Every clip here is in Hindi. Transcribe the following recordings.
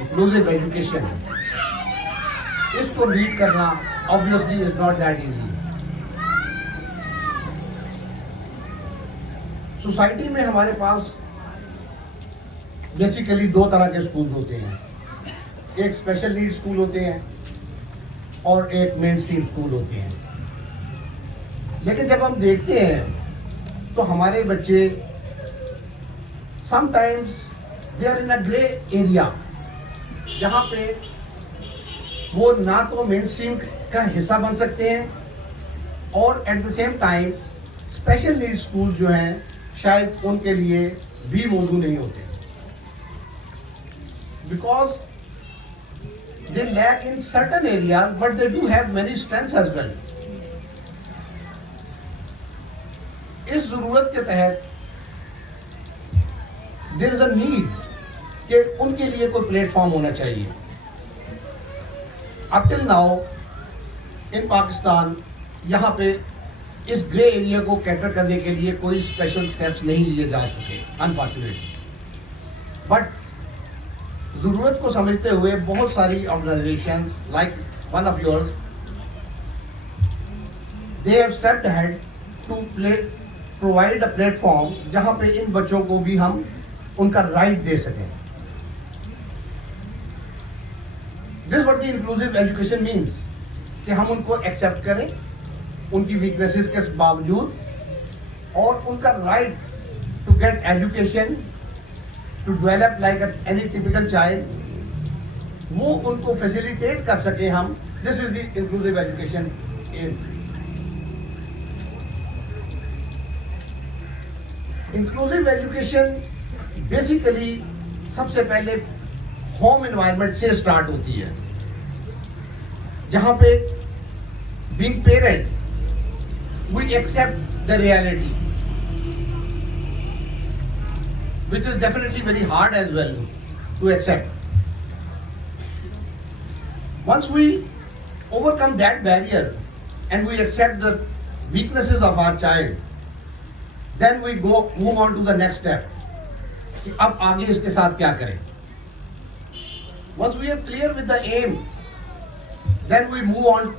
इंक्लूसिव एजुकेशन, इसको लीड करना obviously is not that easy. Society में हमारे पास बेसिकली दो तरह के स्कूल्स होते हैं, एक स्पेशल नीड स्कूल होते हैं और एक मेन स्ट्रीम स्कूल होते हैं। लेकिन जब हम देखते हैं तो हमारे बच्चे sometimes they are in a grey area, जहाँ पे वो ना तो मेन स्ट्रीम का हिस्सा बन सकते हैं और at the same time special need school जो हैं शायद उनके लिए भी मौजूद नहीं होते, because they lack in certain areas but they do have many strengths as well। इस जरूरत के तहत there is a need कि उनके लिए कोई प्लेटफॉर्म होना चाहिए। Up till now in Pakistan यहाँ पे इस ग्रे एरिया को कैटर करने के लिए कोई स्पेशल स्टेप्स नहीं लिए जा सके अनफॉर्चुनेटली, बट जरूरत को समझते हुए बहुत सारी organisation like one of yours, they have stepped ahead to provide a platform जहां पे इन बच्चों को भी हम उनका राइट दे सकें। This what the inclusive education means कि हम उनको एक्सेप्ट करें उनकी वीकनेसेस के बावजूद, और उनका right to get education, to develop like any typical child, वो उनको फैसिलिटेट कर सके हम। This is the inclusive education aim. Inclusive education basically सबसे पहले होम एनवायरनमेंट से स्टार्ट होती है, जहां पे being parent we accept the reality, which is definitely very hard as well to accept. Once we overcome that barrier and we accept the weaknesses of our child, then we move on to the next step कि अब आगे इसके साथ क्या करें। Once we are clear with the aim, then we move on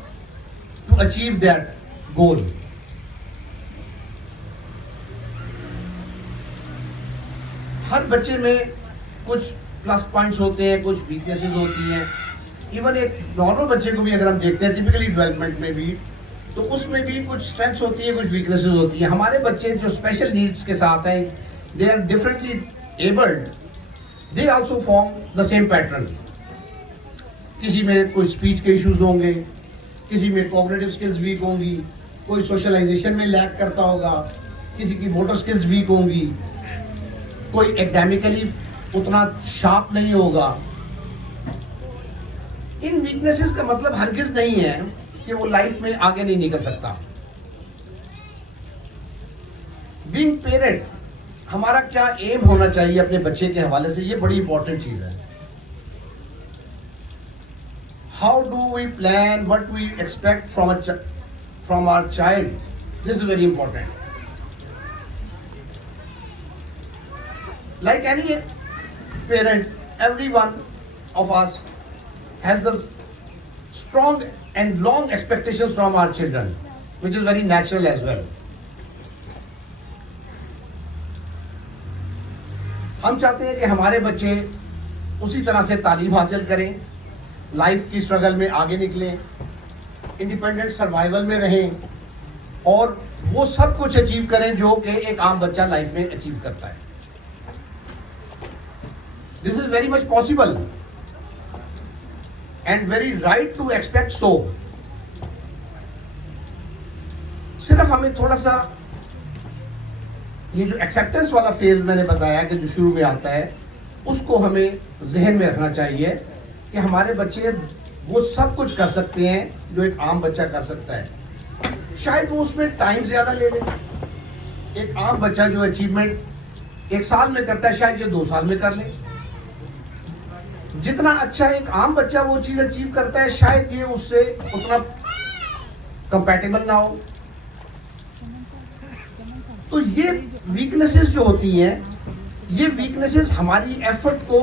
to achieve that goal. हर बच्चे में कुछ प्लस पॉइंट्स होते हैं, कुछ वीकनेसेस होती हैं। इवन एक नॉर्मल बच्चे को भी अगर हम देखते हैं टिपिकली डेवलपमेंट में भी, तो उसमें भी कुछ स्ट्रेंथ्स होती है, कुछ वीकनेसेस होती है। हमारे बच्चे जो स्पेशल नीड्स के साथ हैं, they are differently abled, they also form the same pattern. किसी में कोई स्पीच के इश्यूज होंगे, किसी में कॉग्निटिव स्किल्स वीक होंगी, कोई सोशलाइजेशन में लैक करता होगा, किसी की मोटर स्किल्स वीक होंगी, कोई एकेडमिकली उतना शार्प नहीं होगा। इन वीकनेसेस का मतलब हरगिज नहीं है कि वो लाइफ में आगे नहीं निकल सकता। बीइंग पेरेंट, हमारा क्या एम होना चाहिए अपने बच्चे के हवाले से, ये बड़ी इंपॉर्टेंट चीज है। How do we plan what we expect from our child, this is very important. Like any parent, every one of us has the strong and long expectations from our children, which is very natural as well. हम चाहते हैं कि हमारे बच्चे उसी तरह से तालीम हासिल करें, लाइफ की स्ट्रगल में आगे निकलें, इंडिपेंडेंट सर्वाइवल में रहें और वो सब कुछ अचीव करें जो कि एक आम बच्चा लाइफ में अचीव करता है। This is very much possible and very right to expect so. सिर्फ हमें थोड़ा सा ये जो एक्सेप्टेंस वाला फेज मैंने बताया कि जो शुरू में आता है, उसको हमें जहन में रखना चाहिए कि हमारे बच्चे वो सब कुछ कर सकते हैं जो एक आम बच्चा कर सकता है। शायद वो उसमें टाइम ज्यादा ले ले। एक आम बच्चा जो अचीवमेंट 1 साल में करता है, शायद ये 2 साल में कर ले। जितना अच्छा एक आम बच्चा वो चीज अचीव करता है, शायद ये उससे उतना कंपैटिबल ना हो। तो ये वीकनेसेस जो होती हैं, ये वीकनेसेस हमारी एफर्ट को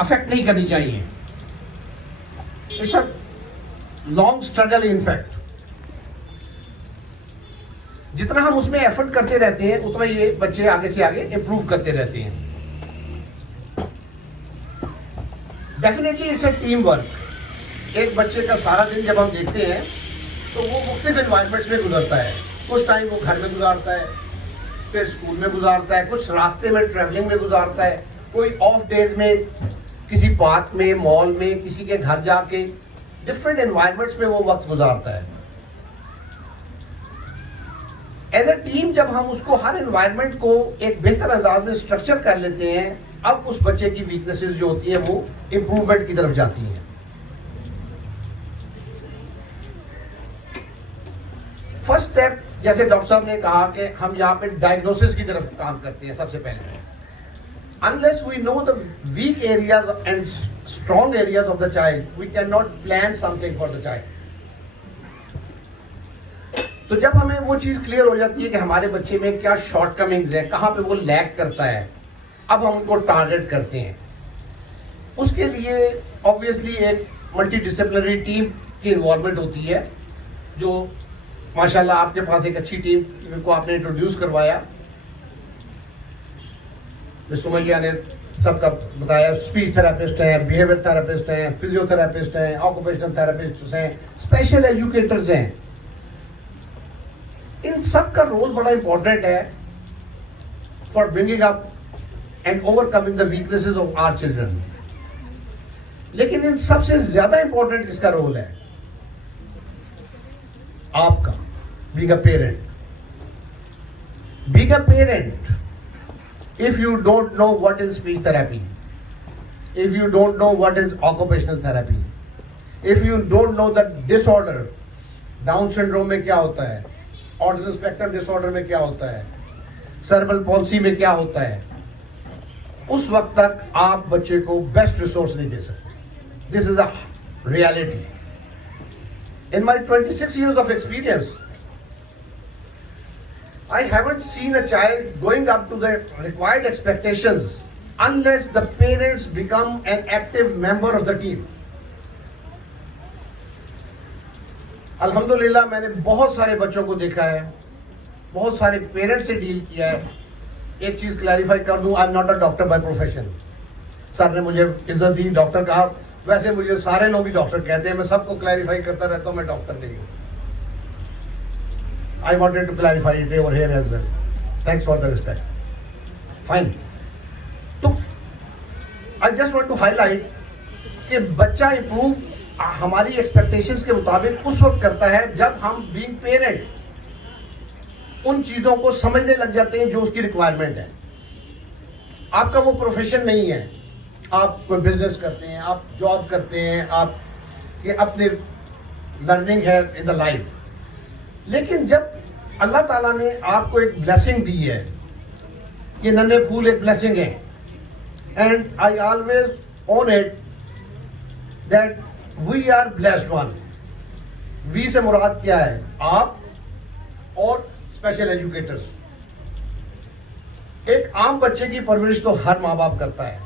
अफेक्ट नहीं करनी चाहिए। It's a long struggle in fact. जितना हम उसमें एफर्ट करते रहते हैं उतना ये बच्चे आगे से आगे इंप्रूव करते रहते हैं। Definitely it's a team work. एक बच्चे का सारा दिन जब हम देखते हैं तो वो मुख्तलिफ एनवायरनमेंट्स में गुजरता है। कुछ टाइम वो घर में गुजारता है, फिर स्कूल में गुजारता है, कुछ रास्ते में ट्रैवलिंग में गुजारता है, कोई ऑफ डेज में किसी पार्क में, मॉल में, किसी के घर जाके डिफरेंट एनवायरनमेंट्स में वो वक्त गुजारता है। एज अ टीम जब हम उसको हर एनवायरनमेंट को एक बेहतर अंदाज में स्ट्रक्चर कर लेते हैं, अब उस बच्चे की वीकनेसेस जो होती है वो इंप्रूवमेंट की तरफ जाती हैं। फर्स्ट स्टेप, जैसे डॉक्टर साहब ने कहा कि हम यहाँ पे डायग्नोसिस की तरफ काम करते हैं। सबसे पहले unless we know the weak areas and strong areas of the child we can not plan something for the child. तो जब हमें वो चीज क्लियर हो जाती है कि हमारे बच्चे में क्या शॉर्टकमिंग्स है, कहाँ पे वो लैग करता है, अब हम उनको टारगेट करते हैं। उसके लिए ऑब्वियसली एक मल्टी डिसिप्लिनरी टीम की इन्वॉल्वमेंट होती है, जो माशाल्लाह आपके पास एक अच्छी टीम को आपने इंट्रोड्यूस करवाया। सुमैया ने सबका बताया। स्पीच थेरापिस्ट हैं, बिहेवियर थेरापिस्ट हैं, फिजियोथेरापिस्ट हैं, ऑक्यूपेशनल थेरापिस्ट हैं, स्पेशल एजुकेटर्स हैं। इन सब का रोल बड़ा इंपॉर्टेंट है for bringing up and overcoming the weaknesses of our children. लेकिन इन सबसे ज्यादा इंपॉर्टेंट किसका रोल है? आपका, being a parent. Being a parent, if you don't know what is speech therapy, if you don't know what is occupational therapy, if you don't know the disorder, down syndrome में क्या होता है, ऑटिज्म स्पेक्ट्रम डिसऑर्डर में क्या होता है, सेरेब्रल पॉल्सी में क्या होता है, उस वक्त तक आप बच्चे को बेस्ट रिसोर्स नहीं दे सकते। This is a reality. In my 26 years of experience, I haven't seen a child going up to the required expectations unless the parents become an active member of the team. अल्हम्दुलिल्लाह मैंने बहुत सारे बच्चों को देखा है, बहुत सारे पेरेंट्स से डील किया है। एक चीज क्लैरिफाई कर दूं, I am not a doctor by profession. Sir ने मुझे इज्जत दी, डॉक्टर कहा। वैसे मुझे सारे लोग ही डॉक्टर कहते हैं, मैं सबको क्लैरिफाई करता रहता हूं, मैं डॉक्टर नहीं हूं। I wanted to clarify it over here as well. Thanks for the respect. Fine. तो I just want to highlight कि बच्चा improve हमारी expectations के मुताबिक उस वक्त करता है जब हम being parent उन चीजों को समझने लग जाते हैं जो उसकी रिक्वायरमेंट है। आपका वो प्रोफेशन नहीं है, आप कोई बिजनेस करते हैं, आप जॉब करते हैं, आप ये अपने लर्निंग है इन द लाइफ। लेकिन जब अल्लाह ताला ने आपको एक ब्लेसिंग दी है, ये नन्हे फूल एक ब्लेसिंग है, and I always own it that we are blessed one. We से मुराद क्या है? आप और स्पेशल एजुकेटर्स। एक आम बच्चे की परवरिश तो हर माँ बाप करता है,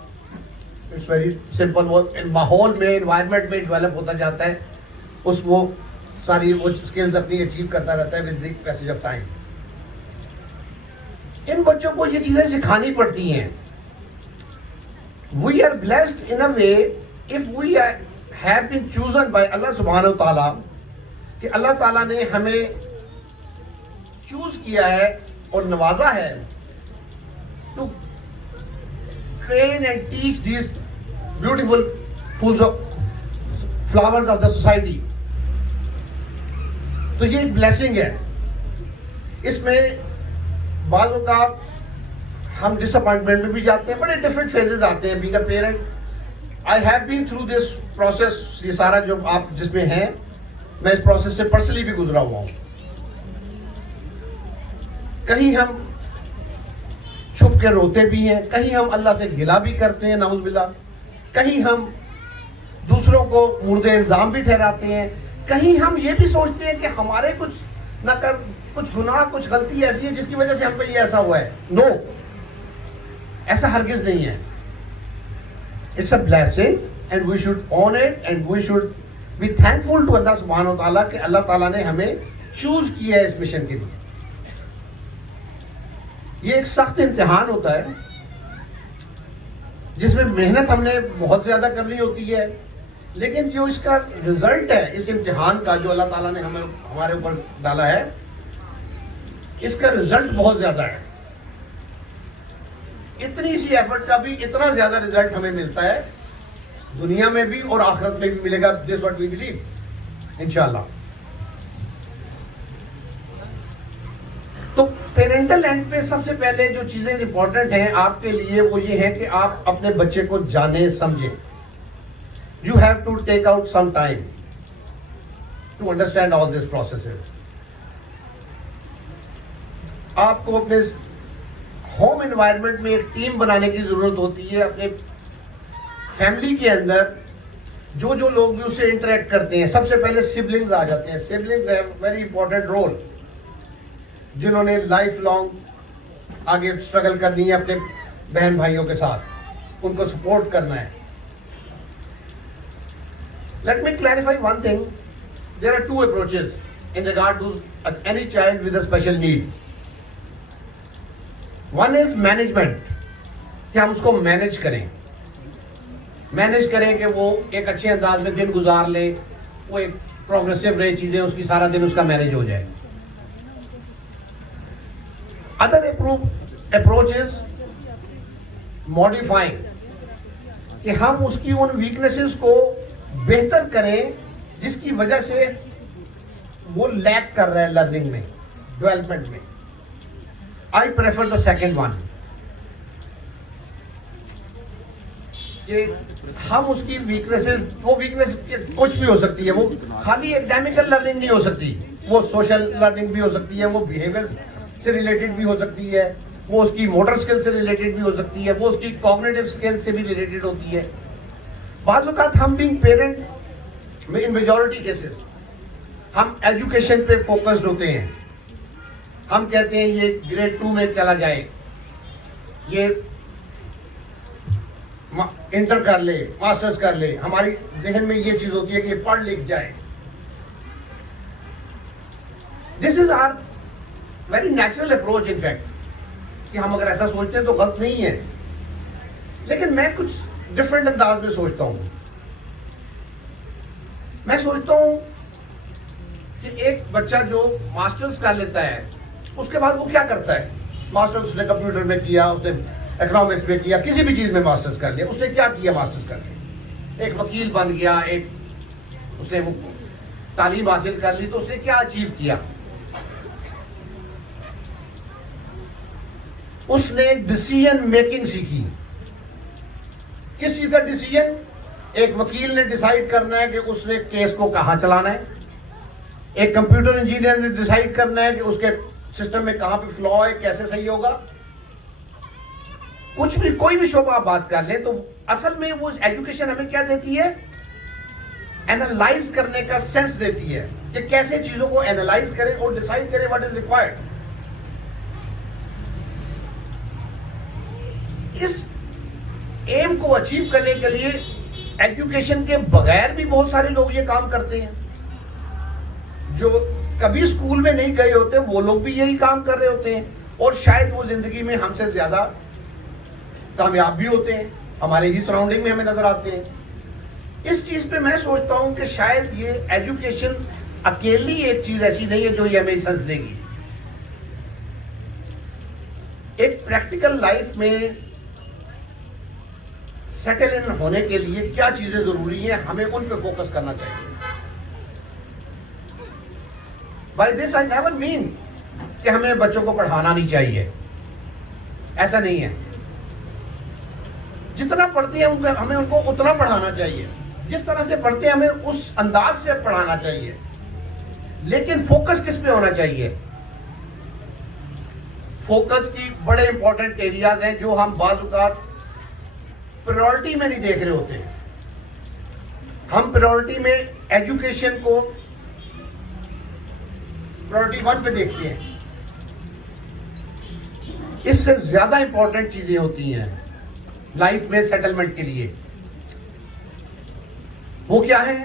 इट्स वेरी सिंपल। वो माहौल में, एनवायरनमेंट में डेवलप होता जाता है, उस वो सारी वो स्किल्स अपनी अचीव करता रहता है with the passage of time. इन बच्चों को ये चीजें सिखानी पड़ती हैं। We are blessed in a way if we have been chosen by Allah सुब्हानहू तआला, कि अल्लाह ताला ने हमें चूज किया है और नवाजा है to train and teach these beautiful फूल्स of flowers of the society. तो ये एक ब्लेसिंग है। इसमें बाज़ औक़ात हम डिसअपॉइंटमेंट में भी जाते हैं, बड़े डिफरेंट फेजेस आते हैं being a parent. I have been through this process. ये सारा जो आप जिसमें हैं, मैं इस प्रोसेस से पर्सनली भी गुजरा हुआ हूं। कहीं हम छुप के रोते भी हैं, कहीं हम अल्लाह से गिला भी करते हैं, नाउज़ बिल्लाह। कहीं हम दूसरों को मुर्दे इल्जाम भी ठहराते हैं, कहीं हम ये भी सोचते हैं कि हमारे कुछ गुनाह, कुछ गलती ऐसी है जिसकी वजह से हम पे ये ऐसा हुआ है। नो, ऐसा हरगिज नहीं है। It's a blessing and we should own it and we should be thankful to Allah subhanahu wa ta'ala कि अल्लाह ताला ने हमें चूज किया है इस मिशन के लिए। ये एक सख्त इम्तिहान होता है जिसमें मेहनत हमने बहुत ज्यादा करनी होती है, लेकिन जो इसका रिजल्ट है इस इम्तिहान का जो अल्लाह ताला ने हमें हमारे ऊपर डाला है, इसका रिजल्ट बहुत ज्यादा है। इतनी सी एफर्ट का भी इतना ज्यादा रिजल्ट हमें मिलता है, दुनिया में भी और आखिरत में भी मिलेगा। दिस व्हाट वी बिलीव इंशाल्लाह। तो पेरेंटल एंड पे सबसे पहले जो चीजें इंपॉर्टेंट हैं आपके लिए वो ये है कि आप अपने बच्चे को जाने समझें। You have to take out some time to understand all this processes. आपको अपने होम एनवायरनमेंट में एक टीम बनाने की जरूरत होती है। अपने फैमिली के अंदर जो जो लोग भी उससे इंटरेक्ट करते हैं, सबसे पहले सिबलिंग्स आ जाते हैं। Siblings have very important role, जिन्होंने लाइफ लॉन्ग आगे स्ट्रगल करनी है अपने बहन भाइयों के साथ, उनको सपोर्ट करना है। Let me clarify one thing, there are two approaches in regard to any child with a special need. One is management, कि हम उसको मैनेज करें कि वो एक अच्छे अंदाज में दिन गुजार ले, वो एक प्रोग्रेसिव रहे चीजें, उसकी सारा दिन उसका मैनेज हो जाए। अदर अप्रोच इज मॉडिफाइंग, कि हम उसकी उन वीकनेसेस को बेहतर करें जिसकी वजह से वो लैक कर रहा है लर्निंग में, डेवलपमेंट में। I prefer the second one, कि हम उसकी वीकनेसेस, वो वीकनेस कुछ भी हो सकती है, वो खाली एकेडमिकल लर्निंग नहीं हो सकती, वो सोशल लर्निंग भी हो सकती है, वो बिहेवियर से रिलेटेड भी हो सकती है, वो उसकी मोटर स्किल से रिलेटेड भी हो सकती है, वो उसकी कॉग्निटिव स्किल से भी रिलेटेड होती है। बाज़ औक़ात हम बीइंग पेरेंट में इन मेजॉरिटी केसेस हम एजुकेशन पे फोकस्ड होते हैं। हम कहते हैं ये ग्रेड 2 में चला जाए, ये इंटर कर ले, मास्टर्स कर ले, हमारी जहन में ये चीज होती है कि ये पढ़ लिख जाए। This is our very natural approach in fact, कि हम अगर ऐसा सोचते हैं तो गलत नहीं है, लेकिन मैं कुछ डिफरेंट अंदाज में सोचता हूं। मैं सोचता हूं कि एक बच्चा जो मास्टर्स कर लेता है, उसके बाद वो क्या करता है? मास्टर्स उसने कंप्यूटर में किया, उसने इकोनॉमिक्स में किया, किसी भी चीज में मास्टर्स कर लिया, उसने क्या किया मास्टर्स करके? एक वकील बन गया, एक उसने वो तालीम हासिल कर ली, तो उसने क्या अचीव किया? उसने डिसीजन मेकिंग सीखी। किस चीज का डिसीजन? एक वकील ने डिसाइड करना है कि उसने केस को कहां चलाना है, एक कंप्यूटर इंजीनियर ने डिसाइड करना है कि उसके सिस्टम में कहां पे फ्लॉ है, कैसे सही होगा। कुछ भी, कोई भी शोबा आप बात कर लें, तो असल में वो एजुकेशन हमें क्या देती है? एनालाइज करने का सेंस देती है, कि कैसे चीजों को एनालाइज करें और डिसाइड करें व्हाट इज रिक्वायर्ड। इस एम को अचीव करने के लिए एजुकेशन के बगैर भी बहुत सारे लोग ये काम करते हैं। जो कभी स्कूल में नहीं गए होते, वो लोग भी यही काम कर रहे होते हैं, और शायद वो जिंदगी में हमसे ज्यादा कामयाब भी होते हैं, हमारे ही सराउंडिंग में हमें नजर आते हैं। इस चीज पे मैं सोचता हूं कि शायद ये एजुकेशन अकेली एक चीज ऐसी नहीं है जो ये हमें सेंस देगी। एक प्रैक्टिकल लाइफ में सेटल इन होने के लिए क्या चीजें जरूरी हैं, हमें उन पे फोकस करना चाहिए। By this I never mean कि हमें बच्चों को पढ़ाना नहीं चाहिए, ऐसा नहीं है। जितना पढ़ते हैं हमें उनको उतना पढ़ाना चाहिए, जिस तरह से पढ़ते हैं हमें उस अंदाज से पढ़ाना चाहिए, लेकिन फोकस किस पे होना चाहिए? फोकस की बड़े इंपॉर्टेंट एरियाज हैं जो हम बाज़ औक़ात प्रायोरिटी में नहीं देख रहे होते हैं। हम प्रायोरिटी में एजुकेशन को प्रायोरिटी 1 पे देखते हैं, इससे ज्यादा इंपॉर्टेंट चीजें होती हैं लाइफ में सेटलमेंट के लिए, वो क्या है?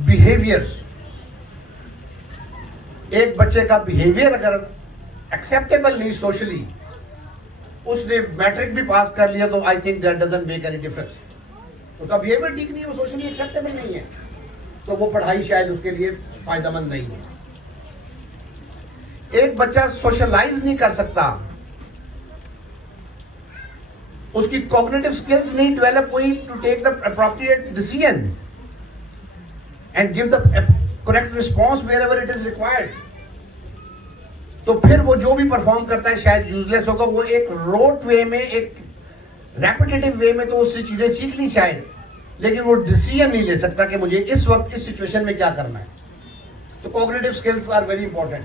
बिहेवियर्स। एक बच्चे का बिहेवियर अगर एक्सेप्टेबल नहीं सोशली, उसने मैट्रिक भी पास कर लिया, तो I think that doesn't make any difference. उसका बिहेवियर ठीक नहीं है, वो सोशली एक्सेप्टेबल नहीं है, तो वो पढ़ाई शायद उसके लिए फायदेमंद नहीं है। एक बच्चा सोशलाइज नहीं कर सकता, उसकी कॉग्निटिव स्किल्स नहीं डेवलप हुई to take the appropriate decision and give the correct response wherever it is required, तो फिर वो जो भी परफॉर्म करता है शायद यूजलेस होगा। वो एक रोट वे में, एक रेपिटेटिव वे में तो उससे चीजें सीख ली शायद, लेकिन वो डिसीजन नहीं ले सकता कि मुझे इस वक्त इस सिचुएशन में क्या करना है। तो cognitive skills are very important.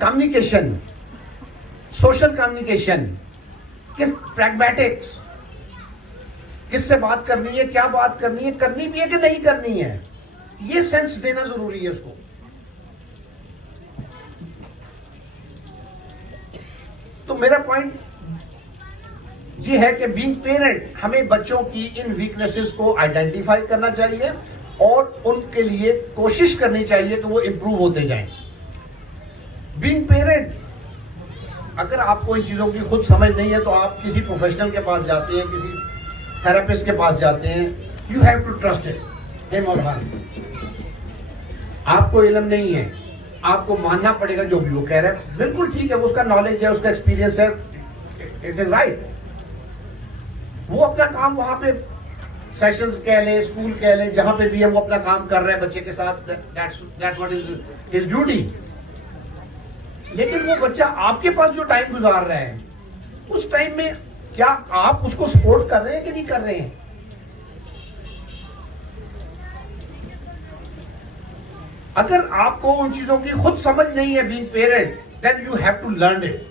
Communication, social communication, pragmatics, किससे बात करनी है, क्या बात करनी है, करनी भी है कि नहीं करनी है, ये सेंस देना जरूरी है उसको। तो मेरा पॉइंट ये है कि बीइंग पेरेंट हमें बच्चों की इन वीकनेसेस को आइडेंटिफाई करना चाहिए और उनके लिए कोशिश करनी चाहिए कि वो इंप्रूव होते जाएं। बीइंग पेरेंट, अगर आपको इन चीजों की खुद समझ नहीं है तो आप किसी प्रोफेशनल के पास जाते हैं, किसी थेरेपिस्ट के पास जाते हैं। You have to trust him और हर। आपको इल्म नहीं है, आपको मानना पड़ेगा जो भी वो कह रहा है। बिल्कुल ठीक है, वो उसका नॉलेज है, उसका एक्सपीरियंस है, इट इज राइट। वो अपना काम वहां पे सेशंस कह ले, स्कूल कह ले, जहां पे भी है वो अपना काम कर रहा है बच्चे के साथ, that's what is his duty. लेकिन वो बच्चा आपके पास जो टाइम गुजार रहा है, उस टाइम में क्या आप उसको सपोर्ट कर रहे हैं कि नहीं कर रहे हैं? अगर आपको उन चीजों की खुद समझ नहीं है being parent, then you have to learn it,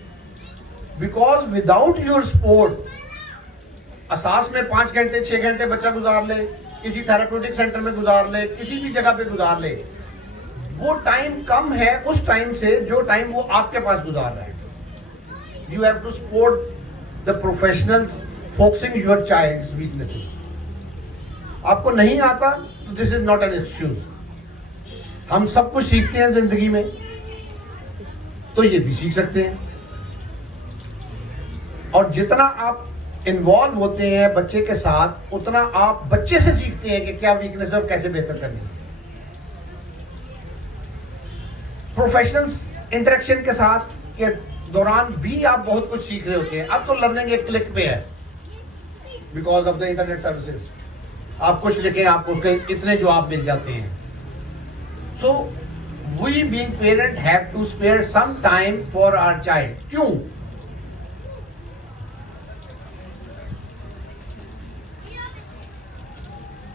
because without your support, असास में 5 घंटे 6 घंटे बच्चा गुजार ले, किसी थेरेप्यूटिक सेंटर में गुजार ले, किसी भी जगह पे गुजार ले, वो टाइम कम है उस टाइम से जो टाइम वो आपके पास गुजार रहा है। You have to support the professionals focusing your child's weaknesses. आपको नहीं आता तो this is not an excuse. हम सब कुछ सीखते हैं जिंदगी में, तो ये भी सीख सकते हैं। और जितना आप इन्वॉल्व होते हैं बच्चे के साथ, उतना आप बच्चे से सीखते हैं कि क्या वीकनेस है और कैसे बेहतर करनी है। प्रोफेशनल्स इंटरेक्शन के साथ के दौरान भी आप बहुत कुछ सीख रहे होते हैं। अब तो लर्निंग एक क्लिक पे है because of the internet services. आप कुछ लिखें, आपको उसके इतने जवाब मिल जाते हैं। So we being parent have to spare some time for our child. क्यों?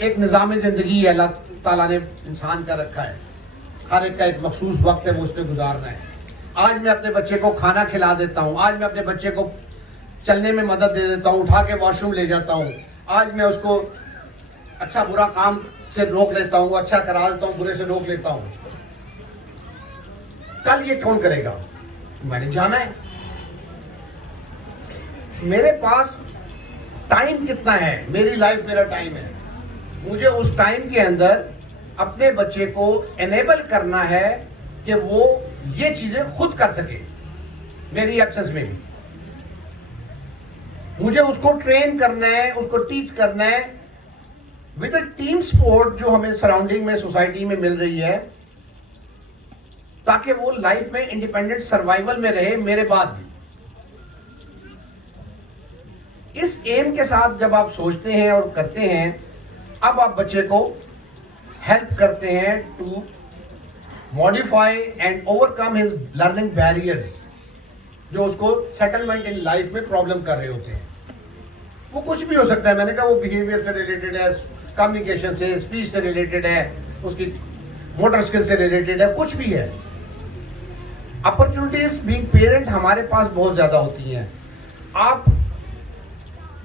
एक निज़ाम जिंदगी अल्लाह ताला ने इंसान का रखा है, हर एक का एक मखसूस वक्त है वो उसने गुजारना है। आज मैं अपने बच्चे को खाना खिला देता हूँ, आज मैं अपने बच्चे को चलने में मदद दे देता हूँ, उठा के वॉशरूम ले जाता हूँ, आज मैं उसको अच्छा बुरा काम से रोक लेता हूँ, अच्छा करा देता हूँ, बुरे से रोक लेता हूँ। कल ये कौन करेगा? मैंने जाना है। मेरे पास टाइम कितना है, मेरी लाइफ मेरा टाइम है, मुझे उस टाइम के अंदर अपने बच्चे को एनेबल करना है कि वो ये चीजें खुद कर सके। मेरी एक्सेस में भी मुझे उसको ट्रेन करना है, उसको टीच करना है विद अ टीम सपोर्ट जो हमें सराउंडिंग में, सोसाइटी में मिल रही है, ताकि वो लाइफ में इंडिपेंडेंट सर्वाइवल में रहे मेरे बाद भी। इस एम के साथ जब आप सोचते हैं और करते हैं, अब आप बच्चे को हेल्प करते हैं to modify and overcome his learning barriers जो उसको सेटलमेंट इन लाइफ में प्रॉब्लम कर रहे होते हैं। वो कुछ भी हो सकता है, मैंने कहा वो बिहेवियर से रिलेटेड है, कम्युनिकेशन से, स्पीच से रिलेटेड है, उसकी मोटर स्किल से रिलेटेड है, कुछ भी है। अपॉर्चुनिटीज बीइंग पेरेंट हमारे पास बहुत ज्यादा होती हैं। आप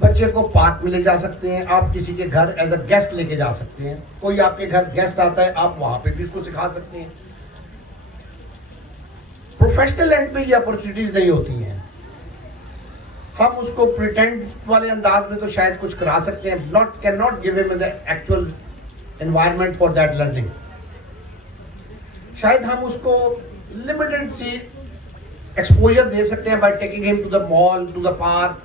बच्चे को पार्क में ले जा सकते हैं, आप किसी के घर एज अ गेस्ट लेके जा सकते हैं, कोई आपके घर गेस्ट आता है, आप वहां पे भी उसको सिखा सकते हैं। प्रोफेशनल एंड पे ये अपॉर्चुनिटीज नहीं होती हैं। हम उसको प्रिटेंड वाले अंदाज में तो शायद कुछ करा सकते हैं, can not give him the actual environment for that learning. शायद हम उसको लिमिटेड सी एक्सपोजर दे सकते हैं by taking him to the mall, to the park,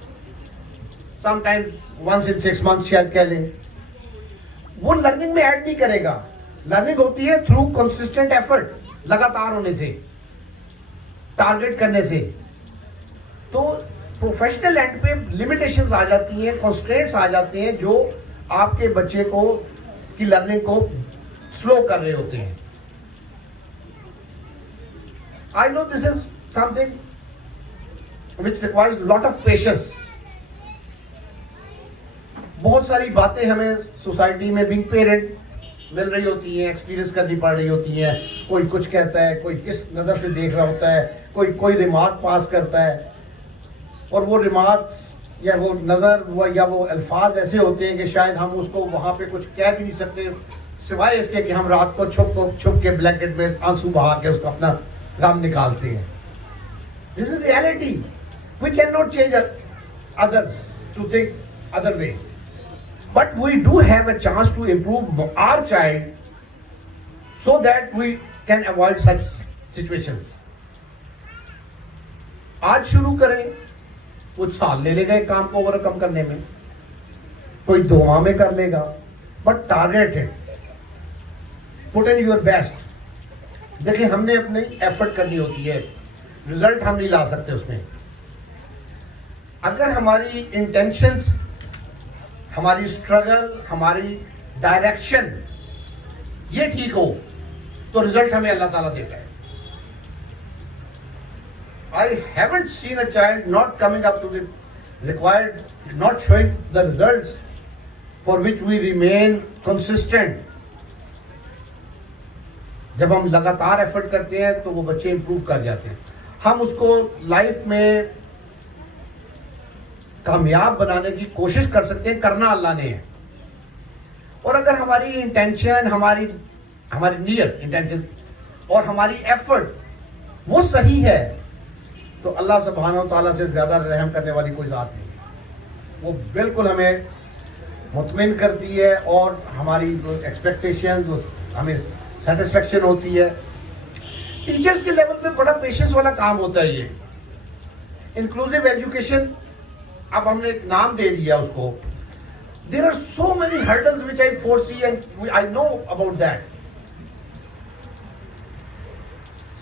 sometimes once in 6 months शायद कह लें। वो लर्निंग में ऐड नहीं करेगा। लर्निंग होती है थ्रू कंसिस्टेंट एफर्ट, लगातार होने से, टारगेट करने से। तो प्रोफेशनल एंड पे लिमिटेशंस आ जाती हैं, कंस्ट्रेंट्स आ जाते हैं जो आपके बच्चे को की लर्निंग को स्लो कर रहे होते हैं। I know this is something which requires lot of patience. बहुत सारी बातें हमें सोसाइटी में बिंग पेरेंट मिल रही होती हैं, एक्सपीरियंस करनी पड़ रही होती हैं। कोई कुछ कहता है, कोई किस नज़र से देख रहा होता है, कोई रिमार्क पास करता है, और वो रिमार्क्स या वो नज़र या वो अल्फाज ऐसे होते हैं कि शायद हम उसको वहाँ पे कुछ कह भी नहीं सकते, सिवाय इसके कि हम रात को छुप के ब्लैंकेट में आंसू बहा के उसका अपना गम निकालते हैं। This is reality. We can not change others to think other way, but we do have a chance to improve our child so that we can avoid such situations. आज शुरू करें, कुछ साल ले लेगा एक काम को ओवरकम करने में, कोई 2 माह में कर लेगा, but targeted, put in your best. देखिए, हमने अपनी एफर्ट करनी होती है, रिजल्ट हम नहीं ला सकते उसमें। अगर हमारी इंटेंशंस, हमारी स्ट्रगल, हमारी डायरेक्शन ये ठीक हो तो रिजल्ट हमें अल्लाह ताला देता है। I haven't seen a child not coming up to the required, not showing the results for which we remain consistent. जब हम लगातार एफर्ट करते हैं तो वो बच्चे इंप्रूव कर जाते हैं। हम उसको लाइफ में कामयाब बनाने की कोशिश कर सकते हैं, करना अल्लाह ने है। और अगर हमारी इंटेंशन, हमारी नियत, इंटेंशन और हमारी एफर्ट वो सही है तो अल्लाह सुब्हानहू व तआला से ज्यादा रहम करने वाली कोई ज़ात नहीं। वो बिल्कुल हमें मुतमिन करती है और हमारी एक्सपेक्टेशंस, हमें सेटिस्फेक्शन होती है। टीचर्स के लेवल पे बड़ा पेशेंस वाला काम होता है ये। इंक्लूसिव एजुकेशन, अब हमने एक नाम दे दिया उसको। There are so many hurdles which I foresee and I know about that.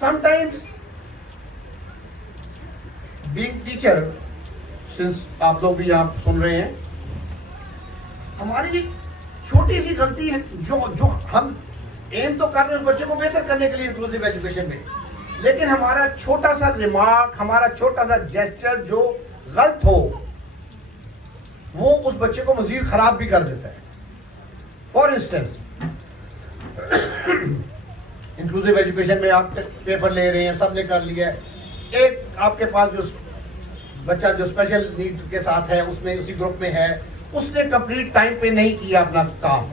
Sometimes being teacher, since आप लोग भी यहाँ सुन रहे हैं, हमारी छोटी सी गलती है जो हम एम तो कर रहे हैं उस बच्चे को बेहतर करने के लिए इंक्लूसिव एजुकेशन में, लेकिन हमारा छोटा सा रिमार्क, हमारा छोटा सा जेस्चर जो गलत हो वो उस बच्चे को मजीद खराब भी कर देता है। फॉर इंस्टेंस, इंक्लूसिव एजुकेशन में आप पेपर ले रहे हैं, सबने कर लिया है, एक आपके पास जो बच्चा जो स्पेशल नीड के साथ है, उसमें उसी ग्रुप में है, उसने कंप्लीट टाइम पे नहीं किया अपना काम,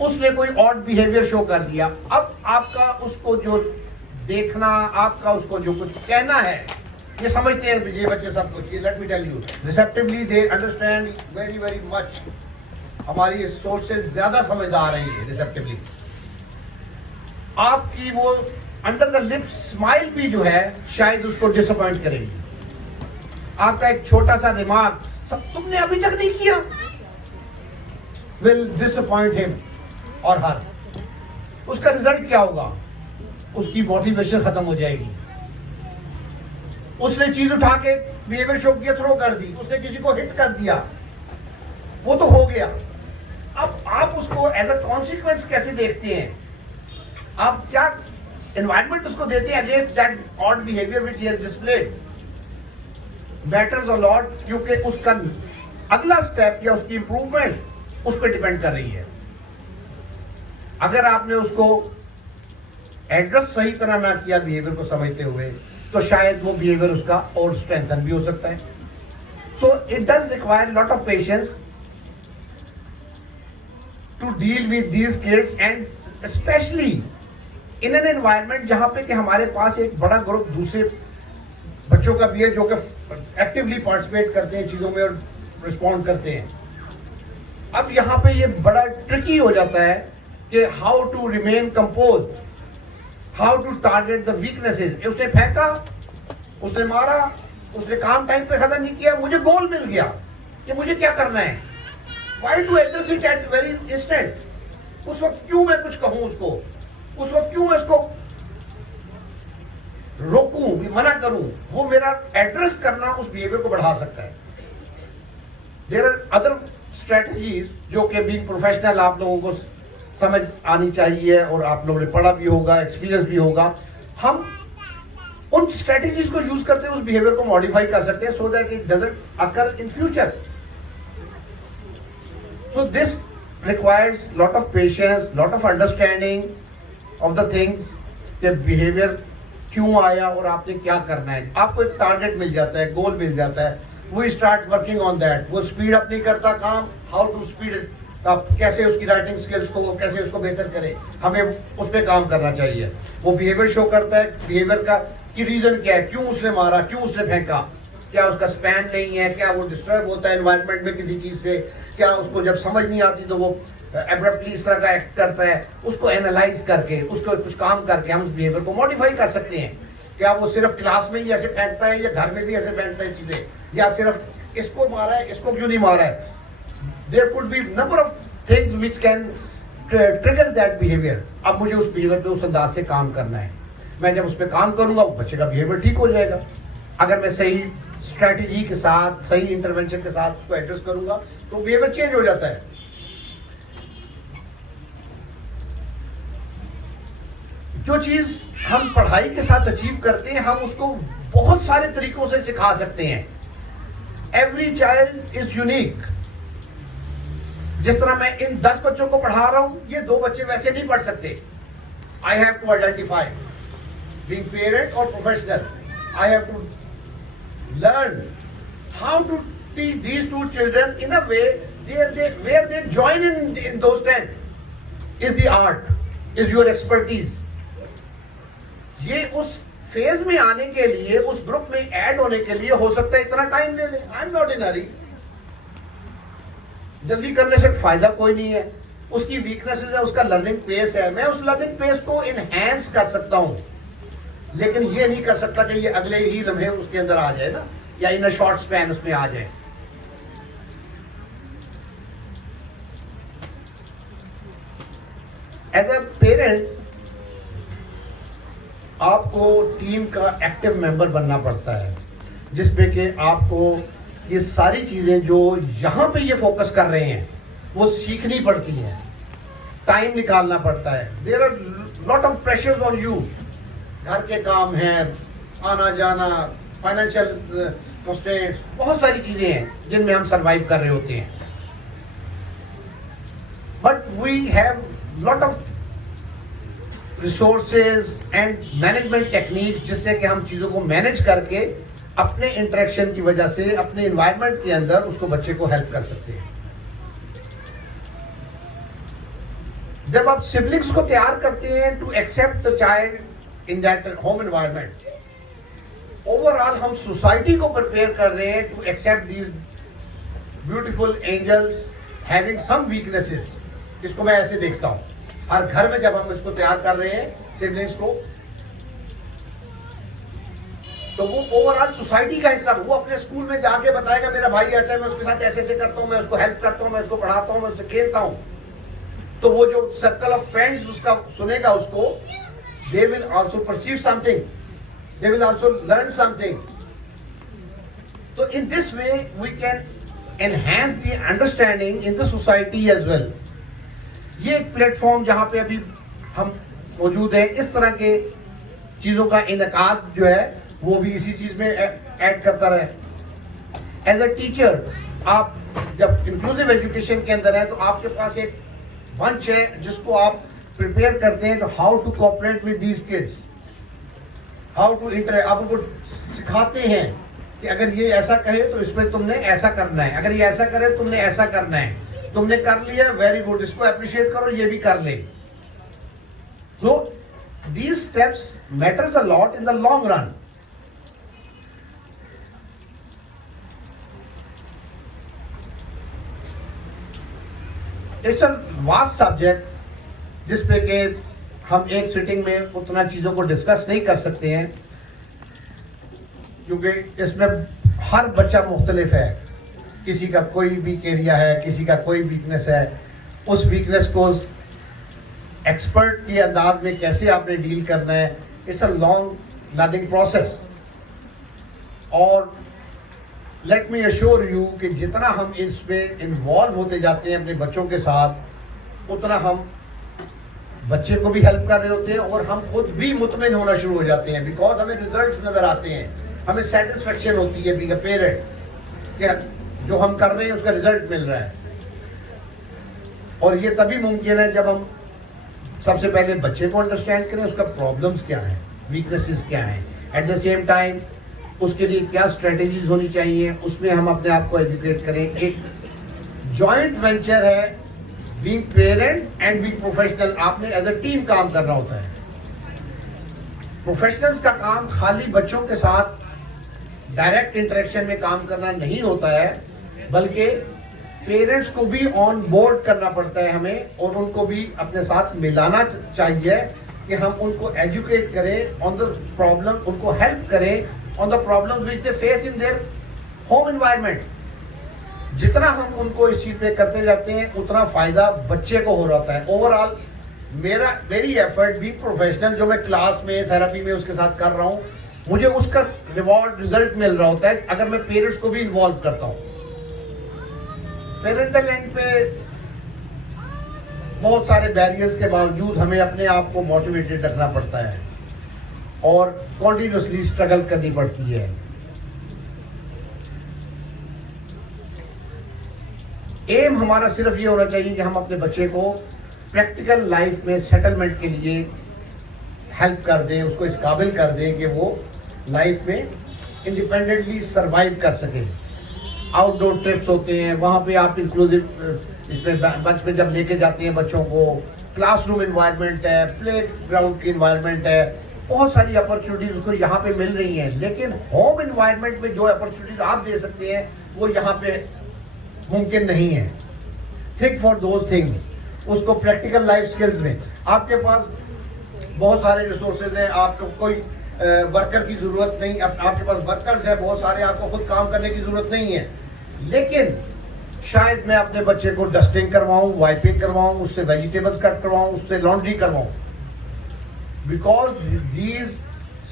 उसने कोई ऑड बिहेवियर शो कर दिया। अब आपका उसको जो देखना, आपका उसको जो कुछ कहना है, ये समझते हैं ये बच्चे सब कुछ, ये let me tell you, receptively they understand very very much. हमारी सोच से ज्यादा समझदार है ये रिसेप्टिवली। आपकी वो अंडर द लिप स्माइल भी जो है शायद उसको डिसअपॉइंट करेगी। आपका एक छोटा सा रिमार्क, सब तुमने अभी तक नहीं किया, विल डिसअपॉइंट हिम और हर। उसका रिजल्ट क्या होगा? उसकी मोटिवेशन खत्म हो जाएगी। उसने चीज उठा के बिहेवियर शो किया, थ्रो कर दी, उसने किसी को हिट कर दिया, वो तो हो गया। अब आप उसको एज अ कॉन्सिक्वेंस कैसे देखते हैं? आप क्या एनवायरनमेंट उसको देते हैं against that odd behaviour which he has displayed matters a lot, क्योंकि उसका अगला स्टेप या उसकी इंप्रूवमेंट उस पर डिपेंड कर रही है। अगर आपने उसको एड्रेस सही तरह ना किया बिहेवियर को समझते हुए, तो शायद वो बिहेवियर उसका और स्ट्रेंथन भी हो सकता है। So it does require lot of patience to deal with these kids, and specially in an environment जहां पे कि हमारे पास एक बड़ा ग्रुप दूसरे बच्चों का भी है जो कि एक्टिवली पार्टिसिपेट करते हैं चीज़ों में और रिस्पॉन्ड करते हैं। अब यहाँ पे ये बड़ा ट्रिकी हो जाता है कि how to remain composed, how to target the weaknesses. उसने फेंका, उसने मारा, उसने काम टाइम पे खत्म नहीं किया, मुझे गोल मिल गया कि मुझे क्या करना है। Why to address it at very instant. उस वक्त क्यों मैं कुछ कहूं उसको, उस वक्त क्यों मैं उसको रोकूं, मना करूं। वो मेरा एड्रेस करना उस बिहेवियर को बढ़ा सकता है। देयर आर अदर स्ट्रेटजीज जो कि बीइंग प्रोफेशनल आप लोगों को समझ आनी चाहिए और आप लोगों ने पढ़ा भी होगा, एक्सपीरियंस भी होगा। हम उन स्ट्रेटजीज को यूज करते हुए उस बिहेवियर को मॉडिफाई कर सकते हैं so that it doesn't occur in future. So this requires lot of patience, lot of understanding of the things कि बिहेवियर क्यों आया और आपने क्या करना है। आपको एक टारगेट मिल जाता है, गोल मिल जाता है, we start working on that. वो स्पीड अप नहीं करता काम, हाउ टू स्पीड अप, कैसे उसकी राइटिंग स्किल्स को कैसे उसको बेहतर करे, हमें उस पर काम करना चाहिए। वो बिहेवियर शो करता है, बिहेवियर का कि रीजन क्या है, क्यों उसने मारा, क्यों उसने फेंका, क्या उसका स्पैन नहीं है, क्या वो डिस्टर्ब होता है एनवायरनमेंट में किसी चीज से, क्या उसको जब समझ नहीं आती तो वो एब्रप्टली इस तरह का एक्ट करता है। उसको एनालाइज करके, उसको कुछ काम करके हम उस बिहेवियर को मॉडिफाई कर सकते हैं। क्या वो सिर्फ क्लास में ही ऐसे फेंकता है या घर में भी ऐसे फेंकता है चीजें, या सिर्फ इसको मारा है, इसको क्यों नहीं मारा है। There could be number of things which can trigger that behaviour. अब मुझे उस बिहेवियर पे उस अंदाज से काम करना है। मैं जब उस पर काम करूंगा बच्चे का बिहेवियर ठीक हो जाएगा। अगर मैं सही स्ट्रैटेजी के साथ, सही इंटरवेंशन के साथ उसको एड्रेस करूंगा तो बिहेवियर चेंज हो जाता है। जो चीज हम पढ़ाई के साथ अचीव करते हैं हम उसको बहुत सारे तरीकों से सिखा सकते हैं। Every child is unique. जिस तरह मैं इन 10 बच्चों को पढ़ा रहा हूं, ये 2 बच्चे वैसे नहीं पढ़ सकते। I have to identify, being parent और professional, I have to learn how to teach these 2 children in a way where they join in those 10 is the art, is your expertise। ये उस फेज में आने के लिए, उस ग्रुप में ऐड होने के लिए हो सकता है इतना टाइम ले ले। आई एम नॉट इन हरी। जल्दी करने से फायदा कोई नहीं है। उसकी वीकनेसेस है, उसका लर्निंग पेस है, मैं उस लर्निंग पेस को इनहैंस कर सकता हूं, लेकिन ये नहीं कर सकता कि ये अगले ही लम्हे उसके अंदर आ जाए ना, या इन अ शॉर्ट स्पैन उसमें आ जाए। एज अ पेरेंट आपको टीम का एक्टिव मेंबर बनना पड़ता है, जिसपे कि आपको ये सारी चीजें जो यहां पे ये फोकस कर रहे हैं वो सीखनी पड़ती हैं, टाइम निकालना पड़ता है। There are lot of pressures on you. घर के काम हैं, आना जाना, फाइनेंशियल कंस्ट्रेंट्स, बहुत सारी चीजें हैं जिनमें हम सरवाइव कर रहे होते हैं। But we have lot of resources and management techniques जिससे कि हम चीजों को मैनेज करके अपने इंटरेक्शन की वजह से अपने एनवायरनमेंट के अंदर उसको बच्चे को हेल्प कर सकते हैं। जब आप सिबलिंग्स को तैयार करते हैं to accept the child in that home environment, overall हम सोसाइटी को प्रिपेयर कर रहे हैं to accept these beautiful angels having some weaknesses. इसको मैं ऐसे देखता हूं हर घर में जब हम इसको तैयार कर रहे हैं सिबलिंग्स को, तो वो ओवरऑल सोसाइटी का हिस्सा, वो अपने स्कूल में जाके बताएगा मेरा भाई ऐसा है, मैं उसके साथ ऐसे ऐसे करता हूं, मैं उसको हेल्प करता हूं, मैं उसको पढ़ाता हूं, मैं उससे खेलता हूं। तो वो जो सर्कल ऑफ फ्रेंड्स उसका सुनेगा उसको, they will also perceive something, they will also learn something. तो in this way we can enhance the understanding in the society as well. ये एक प्लेटफॉर्म जहां पे अभी हम मौजूद हैं, इस तरह के चीजों का इनकाद जो है वो भी इसी चीज में ऐड करता रहे। एज अ टीचर आप जब इंक्लूसिव एजुकेशन के अंदर है तो आपके पास एक मंच है जिसको आप प्रिपेयर करते हैं, तो how to cooperate with these kids, how to interact. आप उनको सिखाते हैं कि अगर ये ऐसा कहे तो इसमें तुमने ऐसा करना है, अगर ये ऐसा करे तुमने ऐसा करना है, तुमने कर लिया वेरी गुड, इसको अप्रिशिएट करो, ये भी कर ले। So these steps matters a lot in the long run. It's a vast subject जिस पे कि हम एक सिटिंग में उतना चीज़ों को डिस्कस नहीं कर सकते हैं, क्योंकि इसमें हर बच्चा मुख्तलिफ है। किसी का कोई वीक एरिया है, किसी का कोई वीकनेस है। उस वीकनेस को एक्सपर्ट के अंदाज में कैसे आपने डील करना है, it's a long learning process. और लेट मी अश्योर यू कि जितना हम इसमें इन्वॉल्व होते जाते हैं अपने बच्चों के साथ, उतना हम बच्चे को भी हेल्प कर रहे होते हैं और हम खुद भी मुतमिन होना शुरू हो जाते हैं, बिकॉज हमें रिजल्ट्स नजर आते हैं, हमें सेटिस्फेक्शन होती है बीइंग अ पेरेंट कि जो हम कर रहे हैं उसका रिजल्ट मिल रहा है। और ये तभी मुमकिन है जब हम सबसे पहले बच्चे को अंडरस्टैंड करें, उसका प्रॉब्लम्स क्या हैं, वीकनेसेस क्या हैं, एट द सेम टाइम उसके लिए क्या स्ट्रेटेजीज होनी चाहिए, उसमें हम अपने आप को एजुकेट करें। एक जॉइंट वेंचर है being parent and being professional. आपने एज अ टीम काम करना होता है। प्रोफेशनल्स का काम खाली बच्चों के साथ डायरेक्ट इंटरेक्शन में काम करना नहीं होता है, बल्कि पेरेंट्स को भी ऑन बोर्ड करना पड़ता है हमें, और उनको भी अपने साथ मिलाना चाहिए कि हम उनको एजुकेट करें ऑन द प्रॉब्लम, उनको हेल्प करें on the problems which they face in their home environment. जितना हम उनको इस चीज पे करते जाते हैं उतना फायदा बच्चे को हो रहा है। ओवरऑल मेरी एफर्ट भी प्रोफेशनल जो मैं क्लास में थेरेपी में उसके साथ कर रहा हूँ, मुझे उसका रिवॉर्ड रिजल्ट मिल रहा होता है अगर मैं पेरेंट्स को भी इन्वॉल्व करता हूँ। पेरेंटल एंड पे बहुत सारे बैरियर्स के बावजूद हमें अपने आप को मोटिवेटेड रखना पड़ता है और कॉन्टिन्यूसली स्ट्रगल करनी पड़ती है। एम हमारा सिर्फ ये होना चाहिए कि हम अपने बच्चे को प्रैक्टिकल लाइफ में सेटलमेंट के लिए हेल्प कर दें, उसको इस काबिल कर दें कि वो लाइफ में इंडिपेंडेंटली सरवाइव कर सके। आउटडोर ट्रिप्स होते हैं, वहाँ पे आप इंक्लूसिव इसमें बच में जब लेके जाते हैं बच्चों को, क्लासरूम इन्वायरमेंट है, प्ले ग्राउंड की इन्वायरमेंट है, बहुत सारी अपॉर्चुनिटीज उसको यहाँ पे मिल रही हैं। लेकिन होम इन्वायरमेंट में जो अपॉर्चुनिटीज आप दे सकते हैं वो यहाँ पे मुमकिन नहीं है। थिंक फॉर दोज थिंग्स, उसको प्रैक्टिकल लाइफ स्किल्स में आपके पास बहुत सारे रिसोर्सेज हैं। आपको कोई वर्कर की जरूरत नहीं, आपके पास वर्कर्स हैं बहुत सारे, आपको खुद काम करने की जरूरत नहीं है। लेकिन शायद मैं अपने बच्चे को डस्टिंग करवाऊं, वाइपिंग करवाऊं, उससे वेजिटेबल्स कट करवाऊं, उससे लॉन्ड्री करवाऊं, because these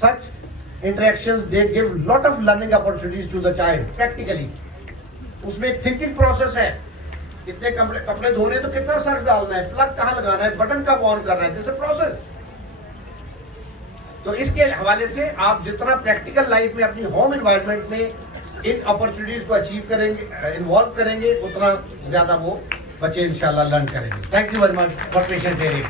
such interactions they give lot of learning opportunities to the child practically. उसमें एक थिंकिंग प्रोसेस है, कितने कपड़े धोने तो कितना सर्फ डालना है, प्लग कहाँ लगाना है, बटन कब ऑन करना है, दिस इज प्रोसेस। तो इसके हवाले से आप जितना प्रैक्टिकल लाइफ में अपनी होम एनवायरनमेंट में इन अपॉर्चुनिटीज को अचीव करेंगे, इन्वॉल्व करेंगे, उतना ज्यादा वो बच्चे इंशाल्लाह लर्न करेंगे। Thank you very much for patient hearing.